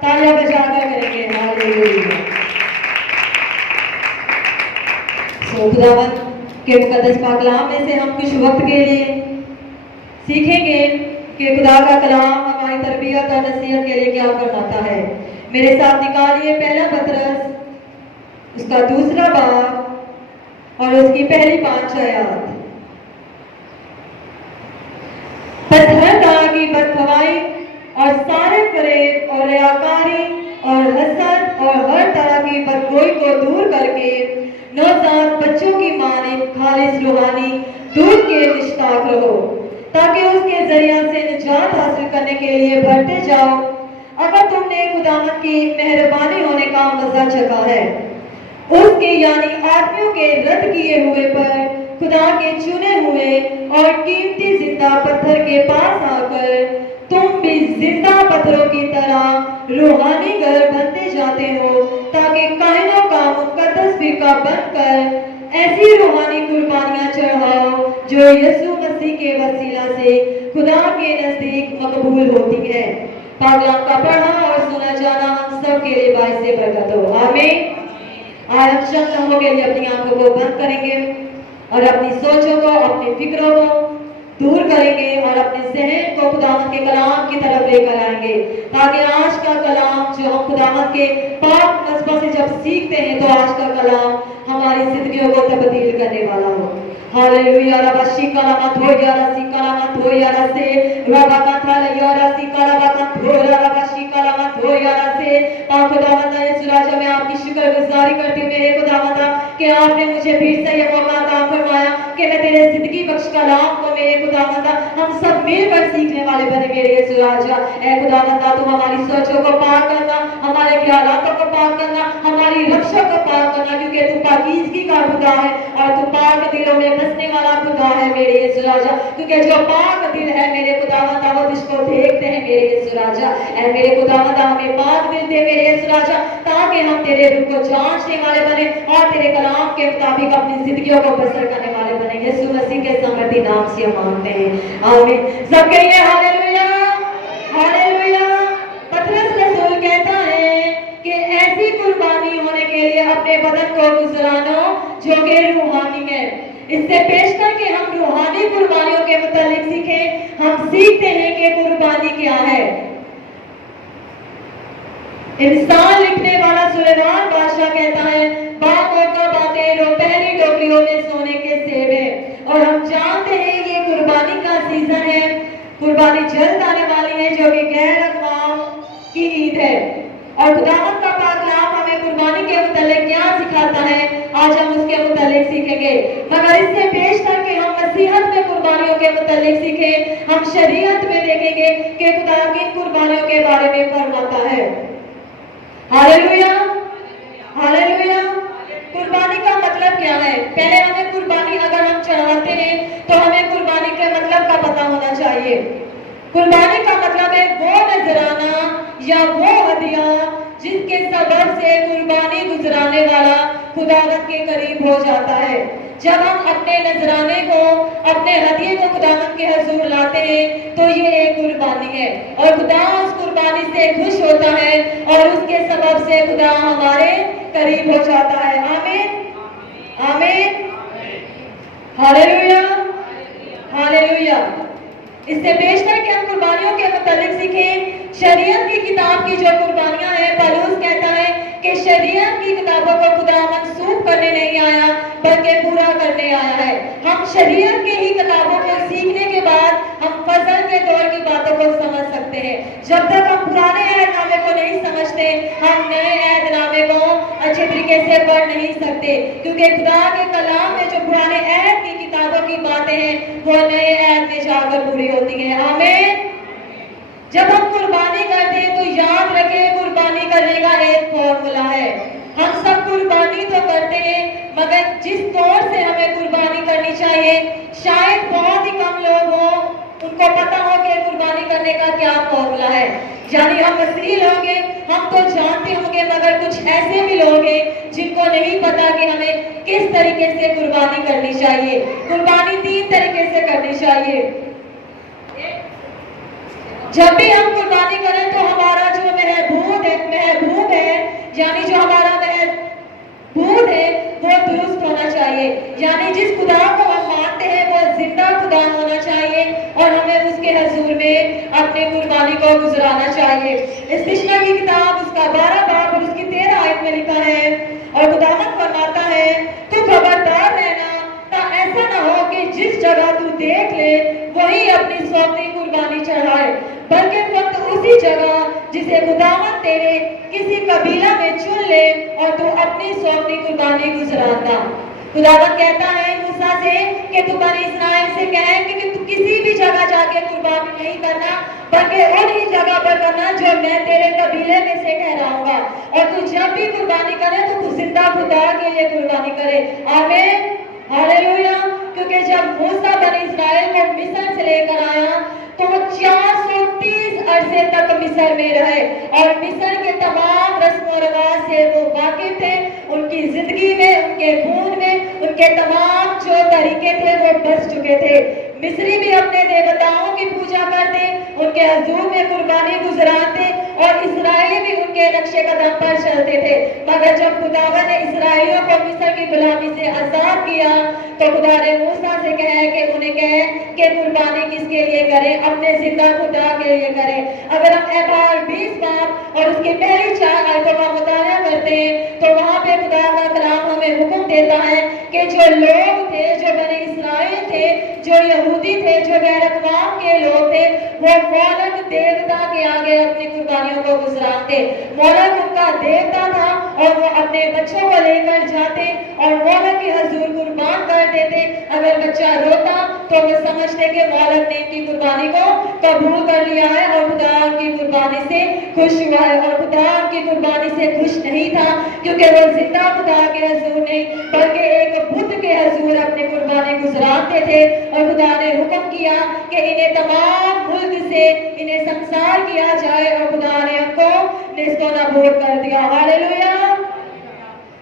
तालियां बजा कर करेंगे। हालेलुया। खुदावन के मुकद्दस पाक कलाम में से हम कुछ वक्त के लिए सीखेंगे कि खुदा का कलाम हमारी तरबियत और नसीहत के लिए क्या फरमाता है। मेरे साथ निकालिए पहला पतरस उसका दूसरा बाब और उसकी पहली 5 आयत। बस हर तरह की बदखवाई और सारे फरेब और रियाकारी और हसद और हर तरह की बदगोई को दूर करके नवजात बच्चों की मानिंद खालिस रूहानी दूध के मुश्ताक रहो, ताकि उसके जरिया से निजात हासिल करने के लिए बढ़ते जाओ। अगर तुमने खुदावंद की मेहरबानी होने का मजा चखा है, उसके यानी आदमियों के रद्द किए हुए पर खुदा के चुने हुए और कीमती जिंदा पत्थर के पास आकर तुम भी जिंदा पत्थरों की तरह रूहानी घर बनते जाते हो, ताकि कायनों का मुकद्दस फिरका बनकर ऐसी रूहानी कुर्बानियां चढ़ाओ जो यीशु मसीह के वसीला से खुदा के नजदीक मकबूल होती है। पाक कलाम का पढ़ा और सुना जाना हम सब के लिए बाइस से बरकत हो। आमीन। आज हम चंद लम्हों के लिए अपनी आंखों को बंद करेंगे और अपनी सोचों को, अपनी फिक्रों को दूर करेंगे और अपने ज़हन को खुदावंद के कलाम की तरफ लेकर आएंगे, ताकि आज का कलाम जो हम खुदावंद के पाक नस्बों से जब सीखते हैं तो आज का कलाम हमारी जिंदगियों को तब्दील करने वाला हो। हालेलुया। रबाशी कलामत हो या रसी कलामत हो या रसे रबा कथा या रसी कलामत हो या रबाशी कलामत हो या रसे। खुदावंद यीशु राजा, मैं आपकी शुक्रगुजारी करती हूँ मेरे खुदावंद कि आपने मुझे फिर से ये मौका अता फरमाया कि मैं तेरे जिंदगी बख्श कलाम को मेरे खुदावंद हम सब मिलकर सीखने वाले बने मेरे यीशु राजा। ऐ खुदावंद तुम हमारी सोचों को पाक करना, हमारे ख्यालातों को पाक करना, हमारी रक्षा को पाक करना, क्योंकि तू पाकीज़गी का खुदा है और तू पाक दिलों में बसने वाला खुदा है मेरे यीशु राजा। क्योंकि जो पाक दिल है मेरे खुदावंद वो तुझको देखते हैं मेरे यीशु राजा। ऐ मेरे खुदावंद हमें पाक दिल दे मेरे यीशु राजा, ताकि हम तेरे रूह को जांचने वाले बने और तेरे कलाम के मुताबिक अपनी जिंदगियों को बसर करने वाले बने। यीशु मसीह के समर्थी नाम से हम मांगते हैं। आमीन। सब कहिए हालेलुया, हालेलुया। पतरस रसूल कहता है कि ऐसी कुर्बानी होने के लिए अपने बदन को गुजरानो जो कि रूहानी है। इससे पेश करके हम रूहानी कुर्बानियों के मुतालिक सीखें। हम सीखते हैं कि कुर्बानी क्या है। इंसान लिखने वाला सुलेमान बादशाह कहता है, बागों का बातें दोपहरी टोकरियों में सोने के सेब है। और हम जानते हैं ये कुर्बानी का सीजन है। कुर्बानी जल्द आने वाली है जो कि गैर अक़वाम की ईद है। और खुदावंद का पाक कलाम हमें कुर्बानी के मुतालिक क्या सिखाता है, आज हम उसके मुतालिक सीखेंगे। मगर इससे पेश करके हम नसीहत में कुर्बानियों के मुतालिक सीखें। हम शरीयत में देखेंगे कि खुदा किन कुर्बानियों के बारे में फरमाता है। Hallelujah, hallelujah. कुर्बानी का मतलब क्या है? पहले हमें कुर्बानी अगर हम चढ़ाते हैं तो हमें कुर्बानी के मतलब का पता होना चाहिए। कुर्बानी का मतलब है वो नजराना या वो हदिया जिसके सबब से कुर्बानी गुजराने वाला खुदावंद के करीब हो जाता है। जब हम अपने नजराने को, अपने हदिये को खुदावंद के हुजूर लाते हैं तो ये एक कुर्बानी है और खुदा उस कुर्बानी से खुश होता है और उसके सबब से खुदा हमारे करीब हो जाता है। आमीन, आमीन, हालेलुया, हालेलुया। इससे पेश करके हम कुर्बानियों के मुतालिक सीखें। शरीयत की किताब की जो कुर्बानियां हैं, पौलुस कहता है कि शरीयत की किताबों को खुदा मंसूख करने नहीं आया बल्कि पूरा करने आया है। हम शरीयत के ही किताबों को सीखने के बाद हम फजल के दौर की बातों को समझ सकते हैं। जब तक हम पुराने अहदनामे को नहीं समझते, हम नए अहदनामे को अच्छे तरीके से पढ़ नहीं सकते, क्योंकि खुदा के कलाम में जो पुराने अहद की किताबों की बातें हैं वो नए अहद में जाकर पूरी होती हैं। आमीन। जब हम कुर्बानी करते हैं तो याद रखें, कुर्बानी करने का एक फॉर्मूला है। हम सब कुर्बानी तो करते हैं, मगर जिस तौर से हमें कुर्बानी करनी चाहिए शायद बहुत ही कम लोग हों उनको पता हो कि कुर्बानी करने का क्या फॉर्मूला है। यानी हम मसीही लोग हैं, हम तो जानते होंगे, मगर कुछ ऐसे भी लोग हैं जिनको नहीं पता कि हमें किस तरीके से कुर्बानी करनी चाहिए। कुर्बानी 3 तरीके से करनी चाहिए। जब भी हम कुर्बानी करें तो हमारा जो महबूद है, یعنی جو ہمارا معبود ہے وہ درست ہونا چاہیے، یعنی جس خدا کو ہم مانتے ہیں وہ زندہ خدا ہونا چاہیے اور ہمیں اس کے حضور میں اپنی قربانی کو گزرانا چاہیے۔ اس مشنا کی کتاب اس کا 12 باب اور اس کی 13 آیت میں لکھا ہے، اور خداوند فرماتا ہے تو خبردار رہنا تا ایسا نہ ہو کہ جس جگہ تو دیکھ لے وہی اپنی سونپی قربانی چڑھائے، بلکہ فقط اسی جگہ جسے خداوند تیرے کسی قبیلہ میں چن لے اور تو اپنی سونپی قربانی گزرانا۔ خداوند کہتا ہے موسیٰ سے کہ تو بنی اسرائیل سے کہے کہ تو کسی بھی جگہ جا کے قربانی نہیں کرنا، بلکہ انہی جگہ پر کرنا جو میں تیرے قبیلے میں سے ٹھہراؤں گا، اور تو جب بھی قربانی کرے تو زندہ خدا کے لیے قربانی کرے۔ آمین، ہاللویا۔ کیونکہ جب موسیٰ بنی اسرائیل کو مصر سے لے کر آیا تو وہ 430 عرصے تک مصر میں رہے اور مصر کے تمام رسم و رواج سے وہ واقف تھے، ان کی زندگی میں، ان کے خون میں، ان کے تمام جو طریقے تھے وہ بس چکے تھے۔ مصری بھی اپنے دیوتاؤں کی پوجا کرتے، ان کے حضور میں قربانی گزراتے، اور اسرائیلی بھی ان کے نقش قدم پر چلتے تھے۔ مگر جب خداوند نے اسرائیلیوں کو مصر کی غلامی سے آزاد کیا تو خدا نے موسیٰ سے کہا کہ انہیں کہے کہ قربانی کس کے لیے کریں، اپنے زندہ خدا کے لیے کریں۔ اگر ہم اعمال 20 باب اور اس کی پہلی 4 آیتوں کا مطالعہ کرتے ہیں تو وہاں پہ خدا کا کلام ہمیں حکم دیتا ہے کہ جو لوگ تھے، جو بنی اسرائیل تھے، جو یہودی تھے، جو غیر اقوام کے لوگ تھے، وہ مولک دیوتا کے آگے اپنی قربانیوں کو گزراتے۔ مولک ان کا دیوتا تھا اور وہ اپنے بچوں کو لے کر جاتے اور مولک کے حضور قربان کر دیتے۔ اگر بچہ روتا تو وہ سمجھتے کہ مولک نے ان کی قربانی کو قبول کر لیا ہے اور خدا ان کی قربانی سے خوش ہوا ہے، اور خدا ان کی قربانی سے خوش نہیں تھا، کیونکہ وہ زندہ خدا کے حضور نہیں بلکہ ایک بت کے حضور اپنی قربانی گزراتے تھے۔ اور خدا نے حکم کیا کہ انہیں تمام ملک سے انہیں سنسار کیا جائے، اور خدا نے ان کو نیست و نابود کر دیا۔ Hallelujah,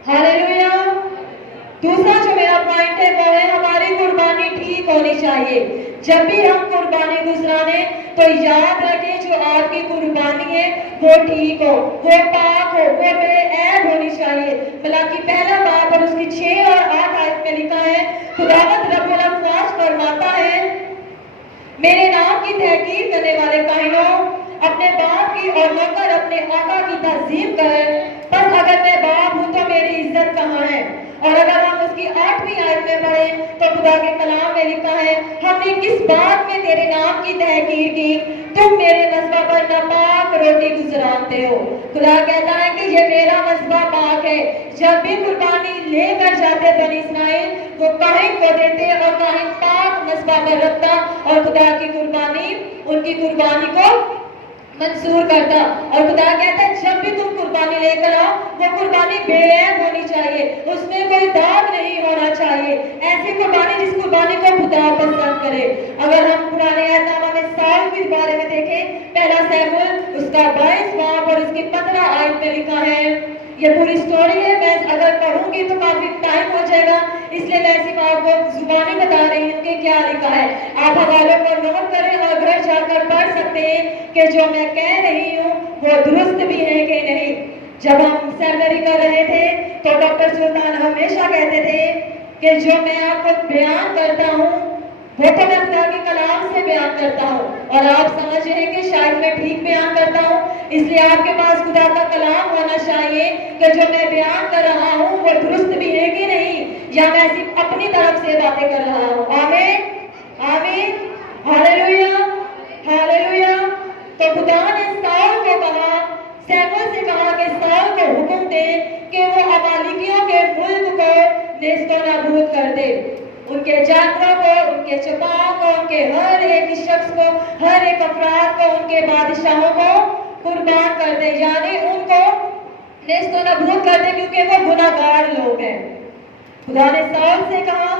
hallelujah. دوسرا جو میرا پوائنٹ ہے وہ ہے ہماری قربانی ٹھیک ہونی چاہیے۔ جب بھی ہم قربانی گزرانے تو یاد رکھیں جو آپ کی قربانی ہے وہ ٹھیک ہو، وہ پاک ہو، وہ بے عیب ہونی چاہیے۔ ملاکی 1 باب اور اس کی 6 اور 8 آیت میں لکھا ہے، خداوند رب الافواج فرماتا ہے، میرے نام کی تحقیر کرنے والے کاہنوں، اپنے باپ کی اور نوکر اپنے آقا کی تعظیم کر، پس اگر میں باپ ہوں تو میری عزت کہاں ہے؟ اور اگر ہم اس کی 8ویں آیت میں پڑھیں تو خدا کے کلام میں لکھا ہے، ہم نے کس بات میں تیرے نام کی تحقیر کی؟ تم میرے مذبح پر ناپاک روٹی گزراتے ہو۔ خدا کہتا ہے کہ یہ میرا مذبح پاک ہے۔ جب بھی قربانی لے کر جاتے بنی اسرائیل وہ کاہن کو دیتے اور کاہن پاک مذبح پر رکھتا اور خدا کی قربانی ان کی قربانی کو منظور کرتا۔ اور خدا کہتا ہے جب بھی تم قربانی لے کر آؤ وہ قربانی بے عیب ہونی چاہیے، اس میں کوئی داغ نہیں ہونا چاہیے، ایسی قربانی جس قربانی کو خدا پسند کرے۔ اگر ہم پرانے عہد نامہ میں سال کے بارے میں دیکھیں، 1 سموئیل اس کا 22 باب اور اس کی 15 آیت میں لکھا ہے، یہ پوری سٹوری ہے، میں اگر پڑھوں گی تو کافی ٹائم ہو جائے گا، اس لیے میں صرف آپ کو زبانی بتا رہی ہوں کہ کیا لکھا ہے۔ آپ حوالوں پر نوٹ کریں اور گھر جا کر پڑھ سکتے ہیں کہ جو میں کہہ رہی ہوں وہ درست بھی ہے کہ نہیں۔ جب ہم سیمنری کر رہے تھے تو ڈاکٹر سلطان ہمیشہ کہتے تھے کہ جو میں آپ کو بیان کرتا ہوں وہ تو میں خدا کے کلام سے بیان کرتا ہوں، اور آپ سمجھ رہے ہیں کہ شاید میں ٹھیک بیان کرتا ہوں، اس لیے آپ کے پاس خدا کا کلام ہونا چاہیے کہ جو میں بیان کر رہا ہوں وہ درست بھی ہے کہ نہیں، یا میں صرف اپنی طرف سے باتیں کر رہا ہوں۔ آمین، آمین، ہاللویا، ہاللویا۔ تو خدا نے ساؤل کو کہا، سیموئیل سے کہا کہ ساؤل کو حکم دے کہ وہ عمالیکیوں کے ملک کو نیست و نابود کر دے، ان کے جانوروں کو، ان کے چپاؤں کو، ان کے ہر ایک شخص کو، ہر ایک افراد کو، ان کے بادشاہوں کو قربان کر دے، یعنی ان کو نیست و نابود کر دے، کیونکہ وہ گناہگار لوگ ہیں۔ خدا نے ساؤل سے کہا،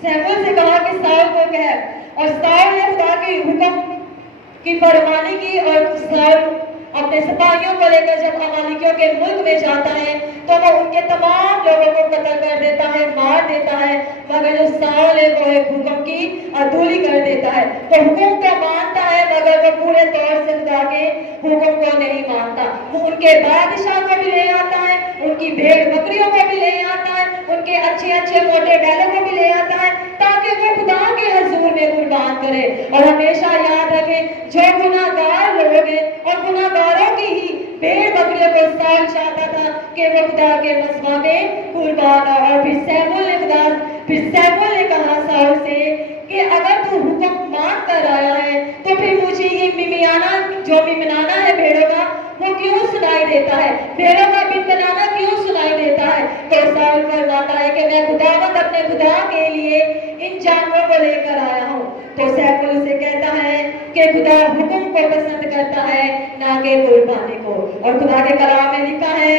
سیموئیل سے کہا کہ ساؤل کو کہہ، اور ساؤل نے خدا کے حکم کی فرمانی کی اور ساؤل अपने सिपाहियों को लेकर जब अमालिकियों के मुल्क में जाता है तो वो उनके तमाम लोगों को कत्ल कर देता है, मार देता है, मगर जो साउल है वो एक हुक्म की अधूरी कर देता है। तो हुक्म को मानता है मगर वो पूरे तौर से खुदा के हुक्म को नहीं मानता। वो उनके बादशाह को भी ले आता है, उनकी भेड़ बकरियों को भी ले आता है, उनके अच्छे अच्छे मोटे बैलों को भी ले आता है ताकि वो खुदा के हजूर में कुर्बान करे। और हमेशा याद रखें, जो गुनाहगार लोग हैं और गुनाहगारों की ही भेड़ बकरियों को साउल चाहता था कि वो खुदा के मस्बा में कुर्बान हो। और फिर सैमुअल ने कहा साउल से कि अगर तू हुक्म मान कर आया है तो फिर मुझे ये मिमिनाना है भेड़ों का वो क्यों सुनाई देता है, भेड़ों का मिमिनाना क्यों सुनाई देता है। तो साउल फरमाता है कि मैं खुदावंद अपने खुदा के लिए इन जानवरों को लेकर आया हूँ। तो सैमुअल उसे कहता है कि खुदा हुक्म को पसंद करता है ना कि कुर्बानी को। और खुदा के कलाम में लिखा है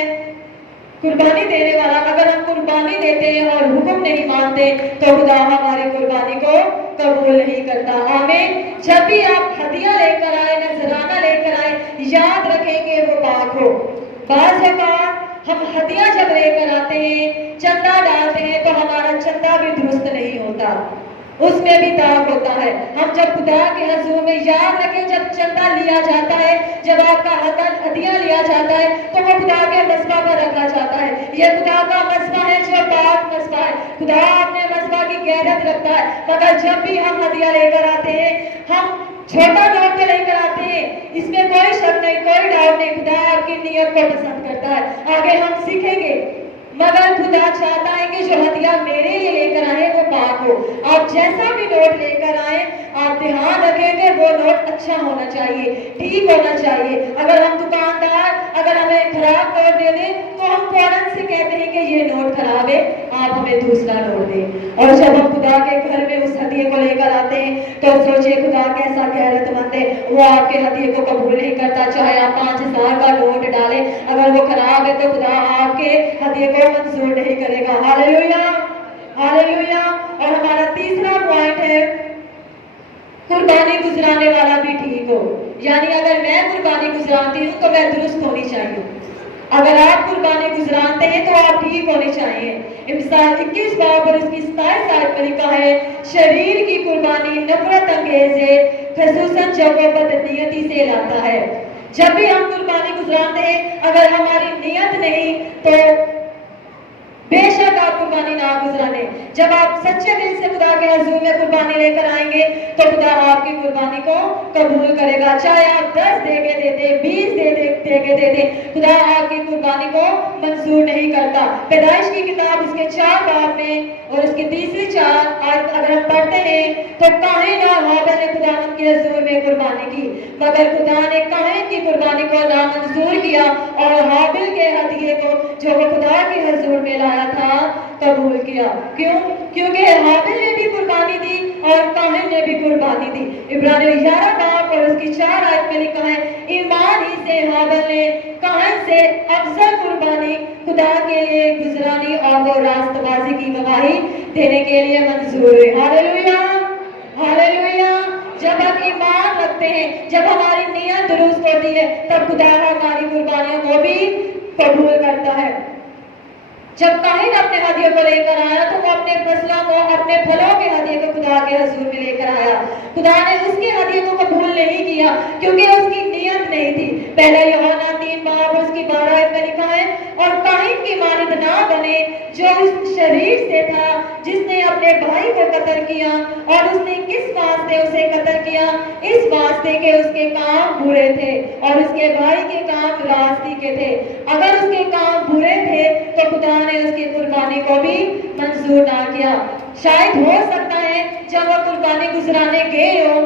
कुर्बानी देने वाला, अगर हम कुर्बानी देते हैं और हुक्म नहीं मानते तो खुदा हमारी कुर्बानी को कबूल नहीं करता। आमीन। जब भी आप हदिया लेकर आए, नजराना लेकर आए, याद रखें कि वो पाक हो। बाज़ औक़ात हम हदिया जब लेकर आते हैं, चंदा डालते हैं तो हमारा चंदा भी दुरुस्त नहीं होता, उसमें भी दाग होता है। हम जब खुदा के हजूर में, याद रखें, जब चंदा लिया जाता है, जब आपका हदिया लिया जाता है तो वो खुदा के मस्बा पर रखा जाता है। ये खुदा का मस्बा है जो पाक मस्बा है। खुदा अपने मस्बा की गैरत रखता है। मगर जब भी हम हदिया लेकर आते हैं, हम छोटा नोट तो लेकर आते हैं, इसमें कोई शक नहीं, कोई डाउट नहीं, खुदा आपकी नीयत को पसंद करता है। आगे हम सीखेंगे, मगर खुदा चाहता है कि जो हदिया मेरे लिए लेकर आए वो पाक हो। आप जैसा भी नोट लेकर आए, आप ध्यान रखेंगे वो नोट अच्छा होना चाहिए, ठीक होना चाहिए। अगर हम दुकानदार अगर हमें खराब नोट दे दें तो हम फौरन से कहते हैं कि ये नोट खराब है, आप हमें दूसरा नोट दें। और जब हम खुदा के घर में उस हदिये को लेकर आते हैं तो सोचिए खुदा कैसा गैरतमंद है, वो आपके हदिये को कबूल नहीं करता। चाहे आप 5000 का नोट डालें, अगर वो खराब है तो खुदा आपके हदिये को मंजूर नहीं करेगा। Hallelujah, hallelujah. और हमारा तीसरा पॉइंट है कुर्बानी गुजराने वाला भी ठीक हो। यानी अगर मैं कुर्बानी गुजराती हूँ तो मैं दुरुस्त होनी चाहिए। अगर आप कुर्बानी गुजराते हैं तो आप ठीक होने चाहिए। इमसाल 21 बाब और इसकी 27 आयत में लिखा है, शरीर की कुर्बानी नफरत अंगेज है, खसूसन जब वो बदनीयती से लाता है। जब भी हम कुर्बानी गुजराते हैं, अगर हमारी नियत नहीं तो बेशक आप कुर्बानी ना गुजराने। जब आप सच्चे दिल से खुदा के हजूर में कुर्बानी लेकर आएंगे तो खुदा आपकी कुर्बानी को कबूल करेगा। चाहे आप 10 देके देते, 20 देके देते, खुदा आपकी कुर्बानी को मंजूर नहीं करता। पैदाइश की किताब उसके 4 बाब में और उसकी तीसरी 4 आयत अगर हम पढ़ते हैं तो काहिन और हाबिल ने खुदा के हजूर में कुर्बानी की, मगर खुदा ने काहिन की कुर्बानी को नामंजूर किया और हाबिल के हदिये को जो वो खुदा के हजूर में लाया था कबूल किया। क्यों? क्योंकि हाबिल ने भी कुर्बानी दी और काहिन ने भी कुर्बानी दी। इब्रानियों 11 बाब और उसकी 4 आयत में लिखा है, ईमान ही से हाबिल ने काहिन से अफजल कुर्बानी खुदा के लिए गुजरानी और वो रास्तबाजी की गवाही देने के लिए मंजूर हुई। Hallelujah, hallelujah. जब हम ईमान रखते हैं, जब हमारी नियत दुरुस्त होती है, तब खुदा हमारी कुर्बानियों को भी कबूल करता है। जब काहिन अपने हदिये को लेकर आया तो वो अपने फसलों को, अपने फलों के हदिये को खुदा के हजूर में लेकर आया। खुदा ने उसके हदिये को कबूल नहीं किया क्योंकि उसकी नियत नहीं थी। पहला यूहन्ना 3 बाब उसकी 12 आयत में लिखा है, और काहिन की मानद ना बने जो उस शरीर से था जिसने अपने भाई को कत्ल किया। और उसने किस वास्ते उसे कत्ल किया? इस वास्ते के उसके काम बुरे थे और उसके भाई के काम रास्ती के थे। अगर उसके काम बुरे थे तो खुदा ने उसकी कुर्बानी को भी मंजूर ना किया। शायद हो सकता है जब वो कुर्बानी गुजराने गए हो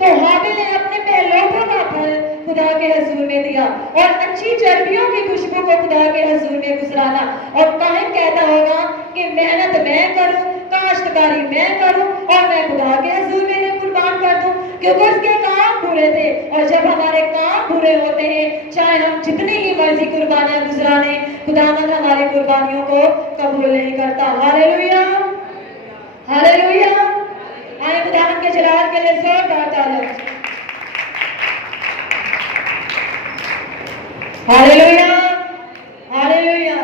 तो हाबिल ने अपने पहलौठों का फल खुदा के हजूर में दिया और अच्छी चर्बियों की खुशबू को खुदा के हजूर में गुजराना। और काहिन कहता होगा कि मेहनत मैं करूं, काश्तकारी मैं करूं और मैं खुदा के हजूर में कुर्बान कर दूं, क्योंकि उसके काम बुरे थे। और जब हमारे काम बुरे होते हैं, चाहे हम जितनी ही मर्जी कुर्बानियां गुजराने, खुदावंद हमारी कुर्बानियों को कबूल नहीं करता। Hallelujah, hallelujah. आए खुदावंद के जलाल के लिए जोरदार तालियां। Hallelujah, hallelujah.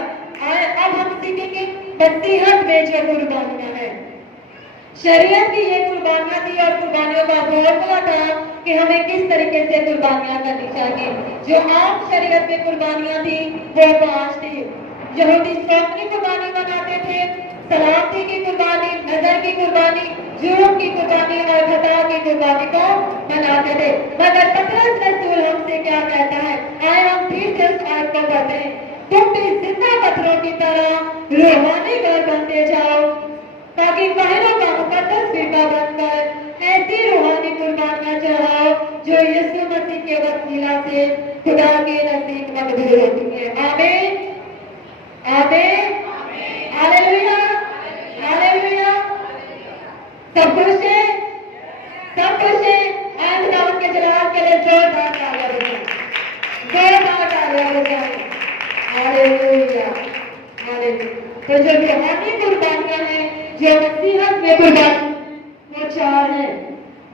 अब हम सीखेंगे मसीहत में जो कुर्बानियां हैं। शरीयत की ये कुर्बानियां थी और कुर्बानियों का फॉर्मूला था कि हमें किस तरीके से कुर्बानियां करनी चाहिए। जो आम शरीयत में कुर्बानियां थी वो 5 थी। यहूदी शौक की कुर्बानी बनाते थे, सलामती की कुर्बानी, नजर की कुर्बानी, जुर्म की कुर्बानी और खता की कुर्बानी को बनाते थे। मगर पतरस रसूल हमसे क्या कहता है, आए हम फिर से उस आयत को पढ़ते हैं, तुम भी जिंदा पत्थरों की तरह रूहानी घर बनते जाओ, ताकि पहलों का मुकद्दस फिरका बनकर ऐसी रूहानी कुर्बानियां चढ़ाओ जो यीशु मसीह के वसीला से खुदा के नजदीक मकबूल होती है। आमीन, आमीन, हालेलुया, हालेलुया। सब कुछ है, सब कुछ है। आज खुदावंद के जलाल के लिए जोरदार तालियां बजाएं, जोरदार तालियां बजाएं। Hallelujah, hallelujah. तो जो रूहानी कुर्बानियां हैं, जो मसीहत में कुर्बानी, वो 4 है।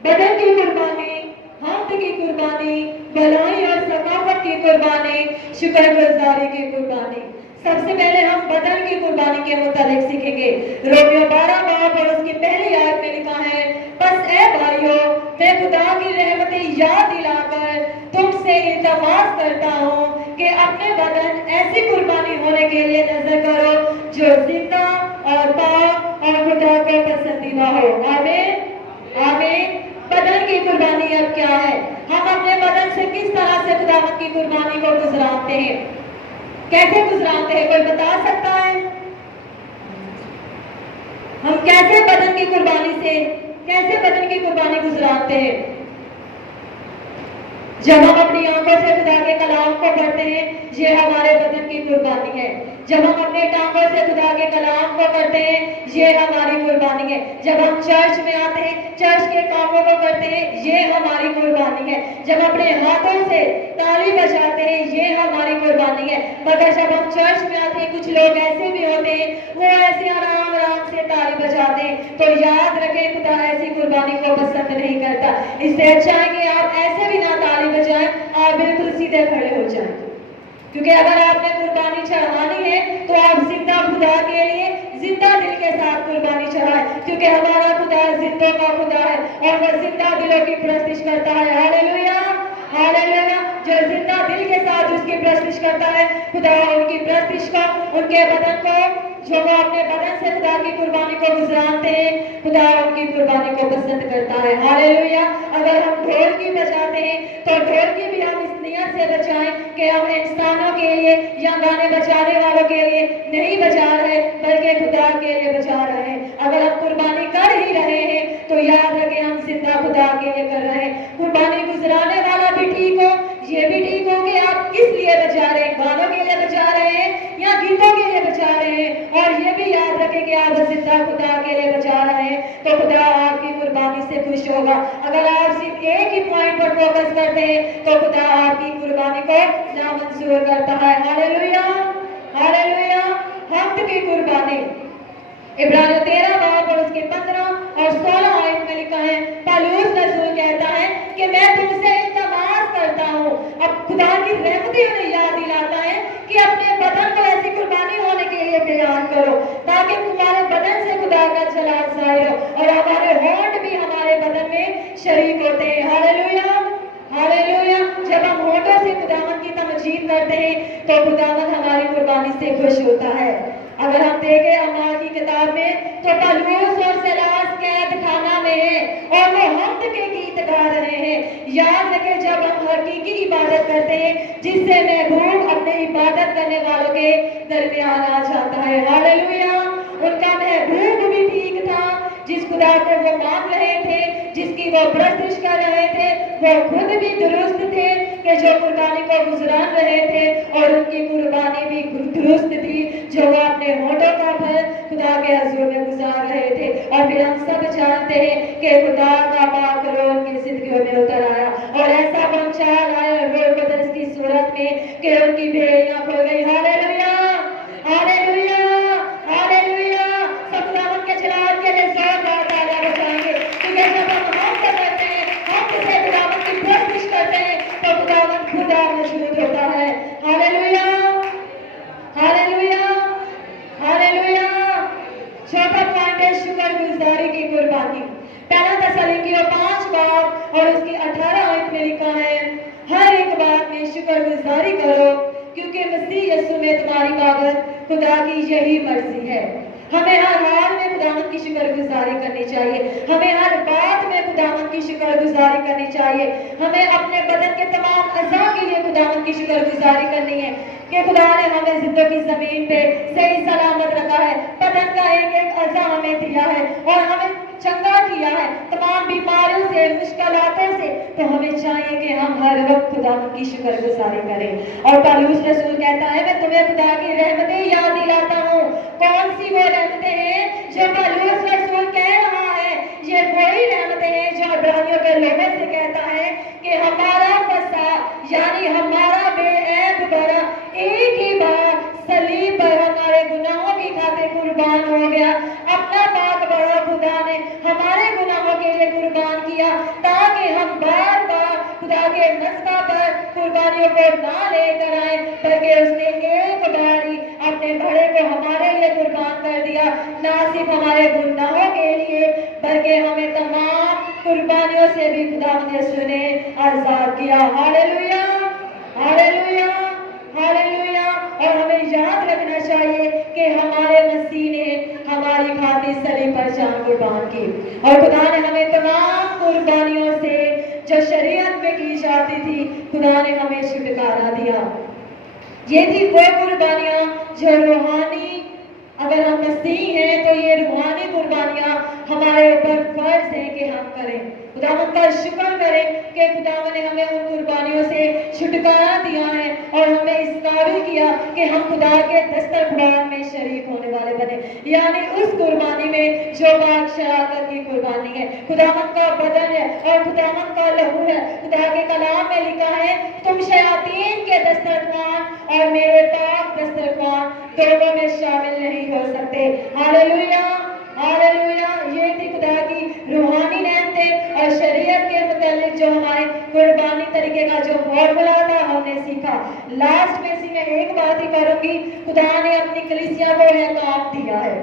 बदन की कुर्बानी, हाथ की कुर्बानी, भलाई और सकाफत की कुर्बानी, शुक्रगुजारी की कुर्बानी। सबसे पहले हम बदन की कुर्बानी के मुताबिक सीखेंगे। रोमियो 12 बाब और उसकी पहली आयत में लिखा है, बस ए भाइयों, मैं खुदा की रहमतें याद दिलाकर तुमसे इल्तमास करता हूँ कि अपने बदन ऐसी कुर्बानी होने के लिए नजर करो जो जिंदा और पाक और खुदा को पसंदीदा हो। आमीन, आमीन। बदन की कुर्बानी अब क्या है? हम अपने बदन से किस तरह से खुदावंद की कुर्बानी को गुजराते हैं, कैसे गुजराते हैं? कोई बता सकता है? हम कैसे बदन की कुर्बानी से, कैसे बदन की कुर्बानी गुजराते हैं? जब हम अपनी आंखों से खुदा के कलाम को पढ़ते हैं, ये हमारे बदन की कुर्बानी है। जब हम अपने टांगों से खुदा के कलाम को करते हैं, ये हमारी कुर्बानी है। जब हम चर्च में आते हैं, चर्च के कामों को करते हैं, ये हमारी कुर्बानी है। जब अपने हाथों से ताली बजाते हैं, ये हमारी कुर्बानी है। मगर जब हम चर्च में आते हैं, कुछ लोग ऐसे भी होते हैं, वो ऐसे आराम आराम से ताली बजाते हैं, तो याद रखें खुदा ऐसी कुर्बानी को पसंद नहीं करता। इससे अच्छा है कि आप ऐसे भी ना ताली बजाएं, आप बिल्कुल सीधे खड़े हो जाएं। क्योंकि अगर आपने कुर्बानी चढ़ानी है तो आप जिंदा खुदा के लिए जिंदा दिल के साथ कुर्बानी चढ़ाएं, क्योंकि हमारा खुदा जिंदों का खुदा है और वह जिंदा दिलों की प्रस्तिश करता है। Hallelujah, hallelujah. जो जिंदा दिल के साथ उसकी प्रस्तिश करता है, खुदा उनकी प्रस्तिश को, उनके बदन को, जो वो अपने बदन से खुदा की कुर्बानी को गुजराते हैं, खुदा उनकी कुर्बानी को पसंद करता है। हालेलुया। अगर हम ढोलकी बजाते हैं तो ढोलकी भी हम इस नियत से बजाएं कि हम इंसानों के लिए या गाने बजाने वालों के लिए नहीं बजा रहे, बल्कि खुदा के लिए बजा रहे हैं। अगर हम कुर्बानी कर ही रहे हैं तो याद रखें हम जिंदा खुदा के लिए कर रहे हैं। कुर्बानी गुजराने वाला भी ठीक हो, ये भी ठीक हो कि आप किस लिए बजा रहे हैं, गानों के लिए बजा रहे हैं या गीतों के लिए बजा रहे हैं। और ये भी याद रखें कि आप जिंदा खुदा के लिए बजा रहे हैं तो खुदा आपकी कुर्बानी से खुश होगा। अगर आप सिर्फ एक ही पॉइंट पर फोकस करते हैं तो खुदा आपकी कुर्बानी को नामंजूर करता है। Hallelujah, hallelujah. हफ्त की कुर्बानी, इब्रानियों 13 बाब और उसके 15 और 16 आयत में लिखा है, पौलुस रसूल कहता है कि मैं तुमसे इल्तमास करता हूँ। अब खुदा की रहमतें उन्हें याद दिलाता है कि अपने बदन को ऐसी कुर्बानी होने के लिए तैयार करो ताकि तुम्हारे बदन से खुदा का जलाल जाहिर हो और हमारे होंठ भी हमारे बदन में शरीक होते हैं। Hallelujah, hallelujah. जब हम होठों से खुदावंद की तमजीद करते हैं तो खुदावंद हमारी कुर्बानी से खुश होता है। अगर हम देखें अमाल की किताब में तो पौलुस और सीलास कैद खाना में है और वो हम्द के गीत गा रहे हैं। याद रखें जब हम हकीकी इबादत करते हैं जिससे महबूब अपने इबादत करने वालों के दरमियान आ जाता है। हालेलुया। उनका महबूब भी ठीक था, जिस खुदा को वो मान रहे थे, जिसकी वो प्रस्तिश कर रहे थे, वो खुद भी दुरुस्त थे कि जो कुर्बानी को गुजरान रहे थे और उनकी कुर्बानी भी दुरुस्त थी जो वो अपने होठों का फल खुदा के हजूर में गुजार रहे थे। और फिर हम सब जानते हैं कि खुदा का पाक रोह उनकी जिंदगियों में उतर आया और ऐसा पंचाल आया रोह कदस की सूरत में कि उनकी बेड़ियां खुल गई। Hallelujah, hallelujah, hallelujah. सब खुदावंद के जलाल के लिए जोरदार तालियां बजाएंगे, क्योंकि जब हम करते हैं, हम से खुदावंद की प्रस्तिश करते हैं तो खुदावंद खुदा मौजूद होता है। और उसकी 18 आयत में लिखा है, हर एक बात में शुक्रगुजारी करो क्योंकि मसीह यीशु में तुम्हारी बाबत खुदा की यही मर्जी है। हमें हर हाल में खुदावंद की शुक्रगुजारी करनी चाहिए, हमें हर बात में खुदावंद की शुक्रगुजारी करनी चाहिए। हमें अपने बदन के तमाम अज़ा के लिए खुदावंद की शुक्रगुजारी करनी है कि खुदा ने हमें जिंदगी जमीन पे सही सलामत रखा है, बदन का एक एक अज़ा हमें दिया है और हमें चंगा किया है तमाम बीमारियों से, मुश्किलातों से। तो हमें चाहिए कि हम हर वक्त खुदावंद की शुक्रगुजारी करें। और पौलुस रसूल कहता है, मैं तुम्हें खुदा की रहमतें याद दिलाता हूँ। कौन सी वो रहमतें हैं जो पौलुस रसूल कह रहा है? ये वही रहमतें हैं जो इब्रानियों के लोगों से कहता है कि हमारा फसा यानी हमारा बेऐब बरा एक ही बार सलीब पर हमारे गुनाहों की खातिर कुर्बान हो गया। अपना पाक बड़ा खुदा ने हमारे गुनाहों के लिए कुर्बान किया ताकि हम बार बार खुदा के मस्बा पर कुर्बानियों को ना लेकर आए, बल्कि उसने एक बार ही अपने बड़े को हमारे लिए कुर्बान कर दिया, ना सिर्फ हमारे गुनाहों के लिए बल्कि हमें तमाम कुर्बानियों से भी खुदा ने आजाद किया। Hallelujah, hallelujah, hallelujah. और हमें याद रखना चाहिए कि हमारे मसीह ने हमारी खातिर सलीब पर जान कुर्बान की और खुदा ने हमें तमाम कुर्बानियों से जो शरीयत में की जाती थी, खुदा ने हमें छुटकारा दिया। ये थी वो कुर्बानियां जो रूहानी, अगर हम मसीह हैं तो ये रूहानी कुर्बानियां हमारे ऊपर फर्ज है कि हम करें। खुदावंद का शुक्र करें कि खुदावंद ने हमें उन कुर्बानियों से छुटकारा दिया है और हमें इस काबिल किया कि हम खुदा के दस्तरखान में शरीक होने वाले बने, यानी उस कुर्बानी में जो पाक शराकत की कुर्बानी है, खुदावंद का बदन है और खुदावंद का लहू है। खुदा के कलाम में लिखा है, तुम शयातीन के दस्तरखान और मेरे पाक दस्तरखान दोनों में शामिल नहीं हो सकते। Hallelujah, hallelujah. ये थी खुदा की रूहानी नेमतें और शरीयत के मुतालिक जो हमारे कुर्बानी तरीके का जो फॉर्मूला था हमने सीखा। लास्ट में सी मैं एक बात ही करूंगी, खुदा ने अपनी कलीसिया को अहकाम दिया है,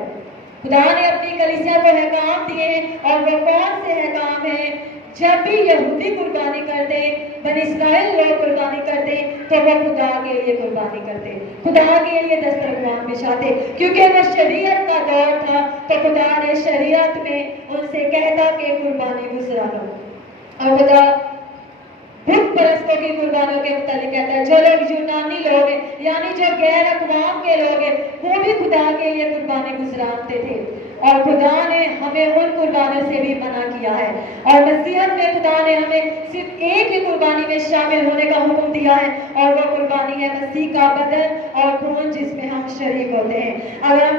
खुदा ने अपनी कलीसिया को अहकाम दिए हैं। और वो कौन से अहकाम हैं? जब भी यहूदी कुर्बानी करते, बनी इस्राएल लोग कुर्बानी करते, तो वो खुदा के लिए कुर्बानी करते, खुदा के लिए दस्तरखान बिछाते, क्योंकि वो शरीयत का दौर था। तो खुदा ने शरीयत में उनसे कहता कि कुर्बानी गुजरा लो। और खुदा बुत परस्तों की कुर्बानियों के मुतालिक कहता है, जो लोग यूनानी लोग हैं यानी जो गैर अक़वाम के लोग हैं, वो भी खुदा के लिए कुर्बानी गुजराते थे। और खुदा ने हमें उन कुर्बानियों से भी मना किया है। और मसीहत में खुदा ने हमें सिर्फ एक ही कुर्बानी में शामिल होने का हुक्म दिया है, और वो कुर्बानी है मसीह का बदन और खून, जिसमें हम शरीक होते हैं। अगर हम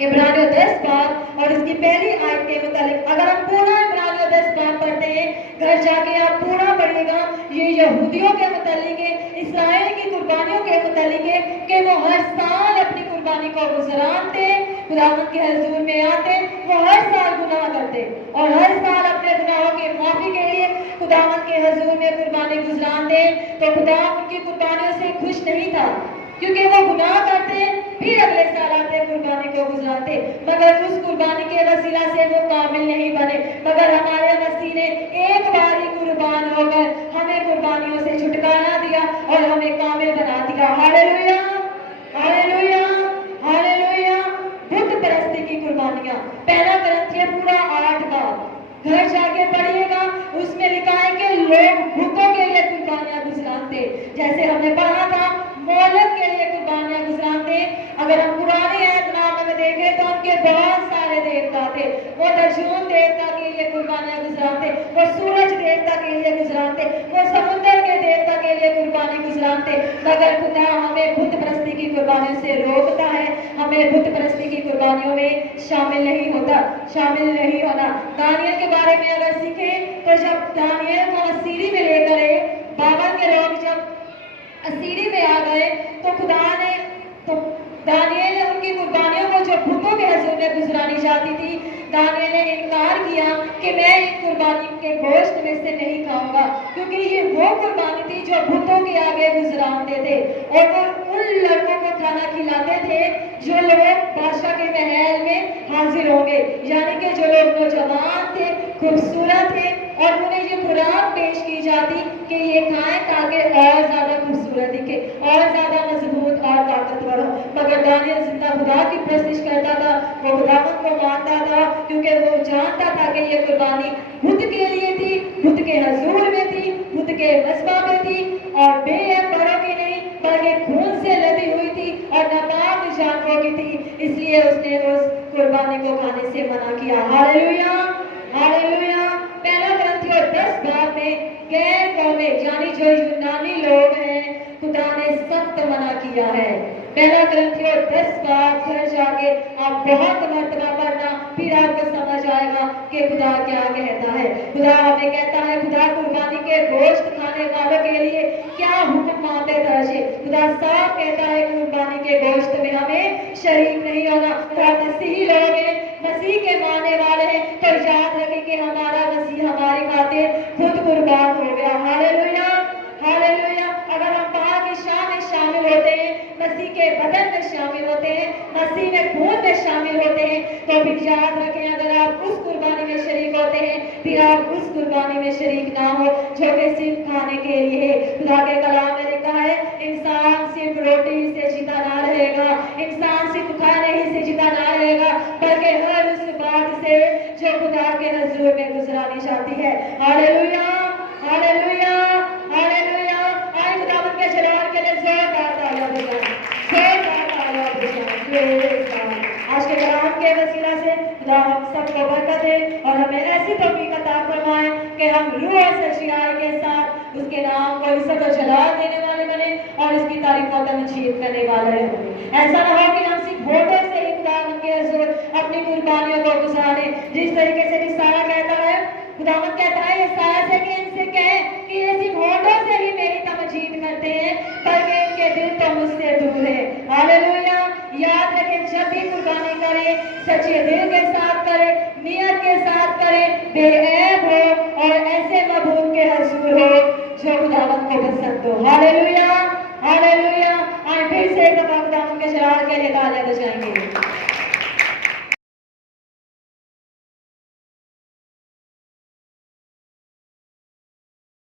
इब्रानियों 10 बाब और इसकी पहली आयत के मुतालिक अगर हम पूरा इब्रानियों 10 बाब पढ़ते हैं, घर जाके आप पूरा पढ़िएगा, ये यहूदियों के मुतालिक है, इस्राएल की कुर्बानियों के मुतालिक है कि वो हर साल अपनी कुर्बानी को गुजराते, खुदावंद के हुजूर में आते, वो हर साल गुनाह करते और हर साल अपने गुनाहों की माफी के लिए खुदावंद के हुजूर में कुर्बानी गुजराते। तो खुदा उनकी कुर्बानियों से खुश नहीं था, क्योंकि वो गुनाह करते फिर अगले साल आते कुर्बानी को गुजराते, मगर उस कुर्बानी के वसीला से वो कामिल नहीं बने। मगर हमारे मसीह ने एक बार ही कुर्बान होकर हमें कुर्बानियों से छुटकारा दिया और हमें कामिल बना दिया। Hallelujah, hallelujah, hallelujah. बुत परस्ती की कुर्बानियां, पहला ग्रंथिया पूरा 8 बाब घर जाके पढ़िएगा, उसमें लिखा है कि लोग बुतों के लिए कुर्बानियां गुजराते, जैसे हमने पढ़ा था मोहलत के लिए कुर्बानियां गुजराते। अगर हम पुराने ऐतनामे में देखें तो उनके बहुत सारे देवता थे, वो दर्जून देवता के लिए कुर्बानियां गुजराते, वो सूरज देवता के लिए गुजराते, वो समुद्र के देवता के लिए कुर्बानी गुजराते। मगर खुदा हमें बुत परस्ती की कुर्बानियों से रोकता है, हमें बुत परस्ती की कुर्बानियों में शामिल नहीं होना। दानियल के बारे में अगर सीखें तो जब दानियल को असीरी में लेकर आए, बाबल के लोग जब असीरी में आ गए, तो खुदा ने तो दानियल ने उनकी कुर्बानियों को जो बुतों के हुजूर में गुजरानी जाती थी, दानियल ने इनकार किया कि मैं इन कुर्बानी के गोश्त में से नहीं खाऊंगा, क्योंकि ये वो कुर्बानी थी जो बुतों के आगे गुजराते थे। और वो उन लड़कों को खाना खिलाते थे जो लोग बादशाह के महल में हाजिर होंगे, यानी कि जो लोग नौजवान थे, खूबसूरत थे, और उन्हें ये खुराक पेश की जाती कि ये खाएं ताकि और ज्यादा खूबसूरत दिखे, और ज्यादा मजबूत और ताकतवर हो। मगर दानियल जिंदा खुदा की प्रस्तिश करता था, वो खुदावंद को मानता था, क्योंकि वो जानता था कि ये कुर्बानी बुत के लिए थी, बुत के हजूर में थी, बुत के मस्बा में थी, और बेअब बड़ों की नहीं बल्कि खून से लदी हुई थी और नापाक जानवरों की थी। इसलिए उसने उस कुर्बानी को खाने से मना किया। Hallelujah, hallelujah. पहला ग्रंथियों 10 बाब में गैर कौमें यानी जो यूनानी लोग हैं, खुदा ने सख्त मना किया है। पहला ग्रंथियों 10 बाब घर जाके आप बहुत मर्तबा पढ़ना, फिर आपको समझ आएगा कि खुदा क्या कहता है। खुदा हमें कहता है, खुदा कुर्बानी के गोश्त खाने वालों के लिए क्या हुक्म मानते दर्जे। खुदा साफ कहता है कुर्बानी के गोश्त में हमें शरीक नहीं होना। खुदा मसीही लोग हैं, मसीह के मानने वाले हैं, तो याद रखें कि हमारा मसीह हमारी खातिर खुद कुर्बान हो गया। Hallelujah, hallelujah. अगर हम पाक की शान में शामिल होते हैं, मसीह के बदन में शामिल होते हैं, मसीह में खून में शामिल होते हैं, तो फिर याद रखें अगर आप उस कुर्बानी में शरीक होते हैं, फिर आप उस कुर्बानी में शरीक ना हो जो कि सिर्फ खाने के लिए है। खुदा के कलाम में लिखा है, इंसान सिर्फ रोटी से जीता ना रहेगा, इंसान सिर्फ खाने ही से जीता ना रहेगा, बल्कि हर उस बात से जो खुदा के हजूर में गुजरानी जाती है। Hallelujah, hallelujah, hallelujah. आए खुदावंद के जलाल के लिए जोरदार तालियां बजाएं, जोरदार तालियां बजाएं। आज के कलाम के वसीला से खुदा हम सबको बरकत दे और हमें ऐसी तौफीक अता फरमाए कि हम रूह और सच्चाई के साथ उसके नाम को इज्जत और जलाल देने वाले बने और इसकी तारीफ और तमजीद करने वाले हों। ऐसा ना हो कि हम सिर्फ होठों से ही खुदावंद के हजूर अपनी कुर्बानियों को गुजारें, जिस तरीके से यशायाह कहता है। खुदावंद कहता है यशायाह से कि इनसे कहें कि ये सिर्फ होठों से ही मेरी तमजीद करते हैं, बल्कि इनके दिल तो मुझसे दूर है। हालेलुया। याद रखें, जब भी कुर्बानी करें सच्चे दिल के साथ करें, नियत के साथ करें,